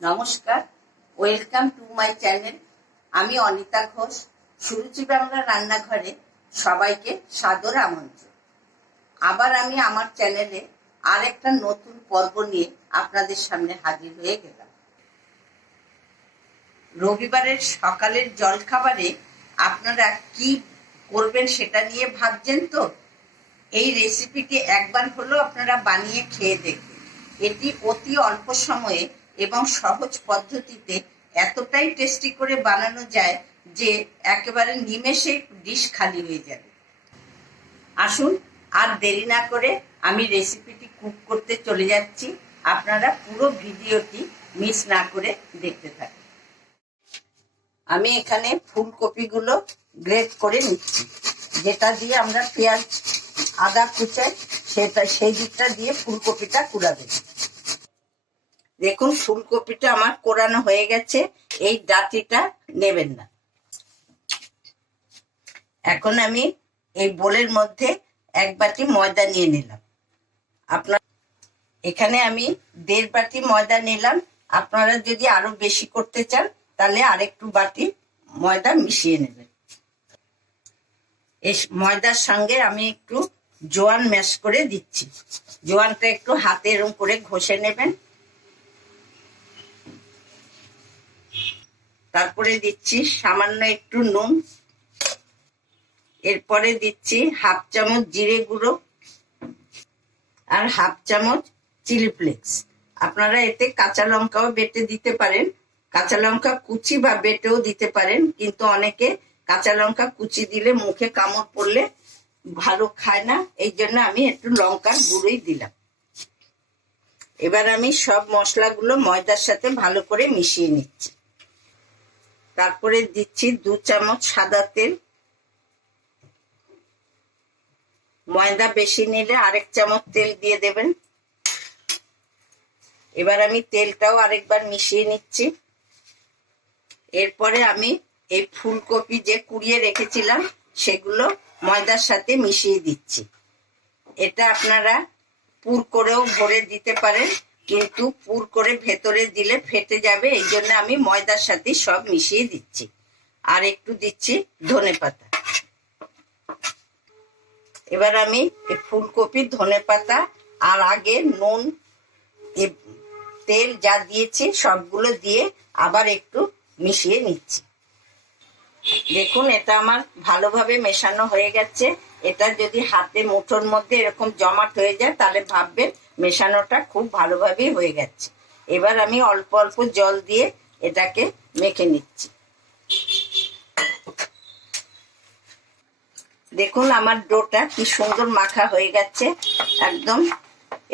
নমস্কার, welcome to my channel. আমি অনিতা ঘোষ। সুরুচি বাংলা রান্নাঘরে সবাইকে সাদর আমন্ত্রণ। আবার আমি আমার চ্যানেলে আর একটা নতুন পর্ব নিয়ে আপনাদের সামনে হাজির হয়ে গেলাম। রবিবারের সকালের জলখাবারে আপনারা কি করবেন সেটা নিয়ে ভাবছেন তো? এই রেসিপিটি একবার হলেও আপনারা বানিয়ে খেয়ে দেখবেন। এটি অতি অল্প সময়ে এবং সহজ পদ্ধতিতে এতটাই টেস্টি করে বানানো যায় যে একেবারে নিমেষে ডিশ খালি হয়ে যাবে। আসুন আর দেরি না করে আমি রেসিপিটি কুক করতে চলে যাচ্ছি। আপনারা পুরো ভিডিওটি মিস না করে দেখতে থাকুন। আমি এখানে ফুলকপিগুলো গ্রেট করে নিচ্ছি, যেটা দিয়ে আমরা পেঁয়াজ আদা কুচাই সেই দিকটা দিয়ে ফুলকপিটা কুড়াবে। দেখুন, ফুলকপিটা আমার কোরানো হয়ে গেছে। এই ডাঁটিটা নেবেন না। এখন আমি এই বোলের মধ্যে এক বাটি ময়দা নিয়ে নিলাম। আপনার এখানে আমি 1.5 বাটি ময়দা নিলাম। আপনারা যদি আরো বেশি করতে চান তাহলে আরেকটু বাটি ময়দা মিশিয়ে নেবেন। এই ময়দার সঙ্গে আমি একটু জোয়ান ম্যাশ করে দিচ্ছি। জোয়ানটা একটু হাতে এরকম করে ঘষে নেবেন। তারপরে দিচ্ছি সামান্য একটু নুন। এরপরে দিচ্ছি 1/2 চামচ জিরে গুঁড়ো আর 1/2 চামচ চিলি ফ্লেক্স। আপনারা এতে কাঁচা লঙ্কাও বেটে দিতে পারেন, কাঁচা লঙ্কা কুচি বা বেটেও দিতে পারেন, কিন্তু অনেকে কাঁচা লঙ্কা কুচি দিলে মুখে কামড় পড়লে ভালো খায় না, এই জন্য আমি একটু লঙ্কার গুঁড়োই দিলাম। এবার আমি সব মশলাগুলো ময়দার সাথে ভালো করে মিশিয়ে নিচ্ছি। তারপরে দিচ্ছি 2 চামচ সাদা তেল। ময়দা বেশি নিলে 1 চামচ তেল দিয়ে দেবেন। এবার আমি তেলটাও আরেকবার মিশিয়ে নিচ্ছি। এরপরে আমি এই ফুলকপি যে কুড়িয়ে রেখেছিলাম সেগুলো ময়দার সাথে মিশিয়ে দিচ্ছি। এটা আপনারা পুর করেও ভরে দিতে পারেন, কিন্তু পুর করে ভেতরে দিলে ফেটে যাবে, এই জন্য আমি ময়দার সাথে সব মিশিয়ে দিচ্ছি। আর একটু দিচ্ছি ধনেপাতা। এবার আমি এই ফুলকপি, ধনেপাতা আর আগে নুন, তেল যা দিয়েছি সবগুলো দিয়ে আবার একটু মিশিয়ে নিচ্ছি। দেখুন, এটা আমার ভালোভাবে মেশানো হয়ে গেছে। এটা যদি হাতে মুঠোর মধ্যে এরকম জমাট হয়ে যায় তাহলে ভাববেন মেশানোটা খুব ভালোভাবেই হয়ে গেছে। এবার আমি অল্প অল্প জল দিয়ে এটাকে মেখে নিচ্ছি। দেখুন, আমার ডোটা কি সুন্দর মাখা হয়ে গেছে। একদম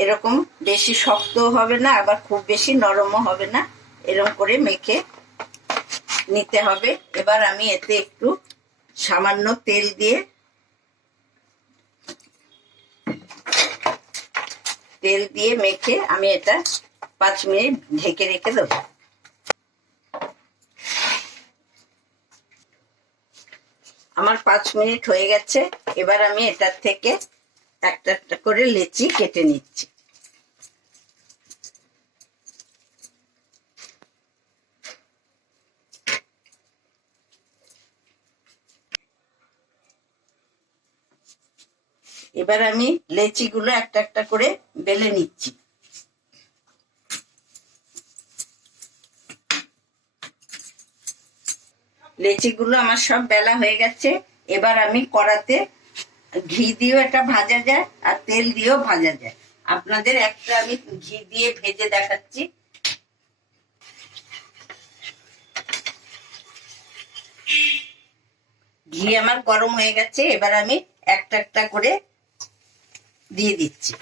এরকম বেশি শক্তও হবে না, আবার খুব বেশি নরমও হবে না, এরকম করে মেখে নিতে হবে। এবার আমি এতে একটু সামান্য তেল দিয়ে মেখে আমি এটা 5 মিনিট ঢেকে রেখে দেবো। আমার 5 মিনিট হয়ে গেছে। এবার আমি এটার থেকে একটা একটা করে লেচি কেটে নিচ্ছি। এবার আমি লেচিগুলো একটা একটা করে বেলে নিচ্ছি। লেচিগুলো আমার সব বেলা হয়ে গেছে। এবার আমি কড়াতে ঘি দিয়েও এটা ভাজা যায় আর তেল দিয়েও ভাজা যায়। আপনাদের একটা আমি ঘি দিয়ে ভেজে দেখাচ্ছি। ঘি আমার গরম হয়ে গেছে। এবার আমি একটা একটা করে দিয়ে দিচ্ছি।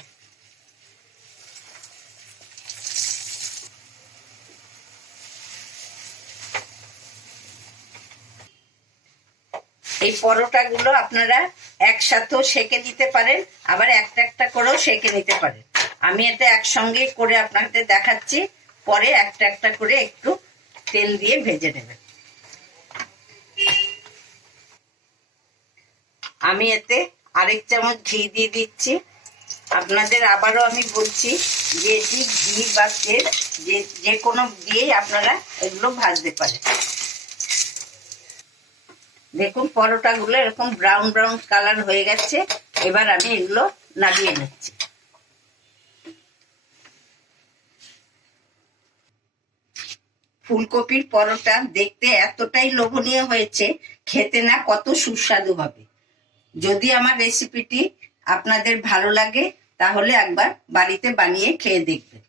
এই পরোটাগুলো আপনারা একসাথেও সেঁকে দিতে পারেন, আবার একটা একটা করেও সেঁকে নিতে পারেন। আমি এটা একসঙ্গে করে আপনাদের দেখাচ্ছি, পরে একটা একটা করে একটু তেল দিয়ে ভেজে নেবেন। আমি এতে 1 চামচ ঘি দিয়ে দিচ্ছি। আপনাদের আবারও আমি বলছি যে এটি ঘি বা তেল যে কোনো দিয়েই আপনারা এগুলো ভাজতে পারেন। দেখুন পরোটাগুলো এরকম ব্রাউন ব্রাউন কালার হয়ে গেছে। এবার আমি এগুলো নামিয়ে নিচ্ছি। ফুলকপির পরোটা দেখতে এতটাই লোভনীয় হয়েছে, খেতে না কত সুস্বাদু হবে। যদি আমার রেসিপিটি আপনাদের ভালো লাগে তাহলে একবার বাড়িতে বানিয়ে খেয়ে দেখবেন।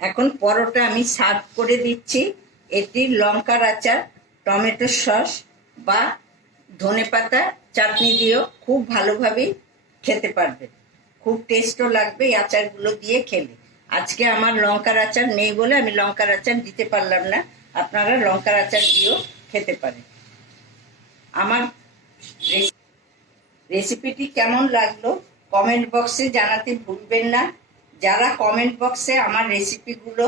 এখন পরোটা আমি সার্ভ করে দিচ্ছি। এটি লঙ্কার আচার, টমেটো সস বা ধনেপাতা চাটনি দিয়েও খুব ভালোভাবেই খেতে পারবেন। খুব টেস্টও লাগবে এই আচারগুলো দিয়ে খেলে। আজকে আমার লঙ্কার আচার নেই বলে আমি লঙ্কার আচার দিতে পারলাম না, আপনারা লঙ্কার আচার দিয়েও খেতে পারেন। আমার রেসিপিটি কেমন লাগলো কমেন্ট বক্সে জানাতে ভুলবেন না। যারা কমেন্ট বক্সে আমার রেসিপিগুলো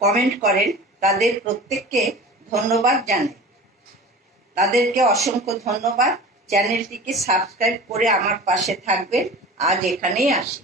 কমেন্ট করেন তাদের প্রত্যেককে ধন্যবাদ জানাই। তাদেরকে অসংখ্য ধন্যবাদ। চ্যানেলটিকে সাবস্ক্রাইব করে আমার পাশে থাকবেন। আজ এখানেই আসি।